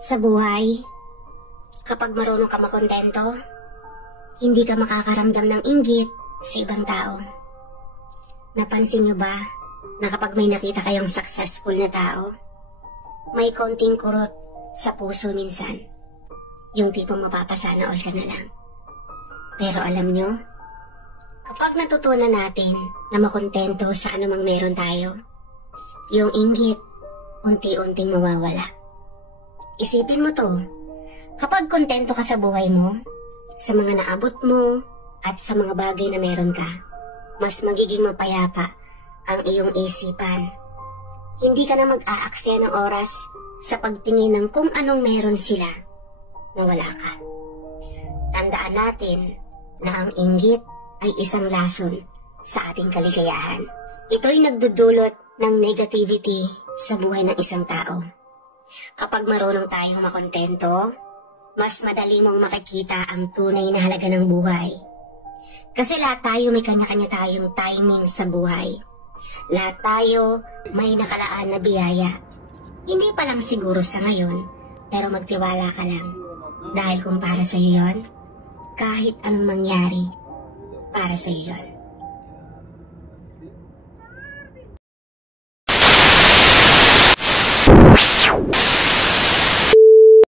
Sa buhay, kapag marunong ka makontento, hindi ka makakaramdam ng inggit sa ibang tao. Napansin niyo ba na kapag may nakita kayong successful na tao, may konting kurot sa puso minsan, yung tipong mapapasana all ka na lang. Pero alam niyo, kapag natutunan natin na makontento sa anumang meron tayo, yung inggit unti-unting mawawala. Isipin mo to, kapag kontento ka sa buhay mo, sa mga naabot mo, at sa mga bagay na meron ka, mas magiging mapayapa ang iyong isipan. Hindi ka na mag-aaksaya ng oras sa pagtingin ng kung anong meron sila na wala ka. Tandaan natin na ang inggit ay isang lason sa ating kaligayahan. Ito'y nagdudulot ng negativity sa buhay ng isang tao. Kapag marunong tayong makontento, mas madali mong makikita ang tunay na halaga ng buhay. Kasi lahat tayo may kanya-kanya tayong timing sa buhay. Lahat tayo may nakalaan na biyaya. Hindi pa lang siguro sa ngayon, pero magtiwala ka lang. Dahil kung para sa iyo yun, kahit anong mangyari, para sa iyo yun.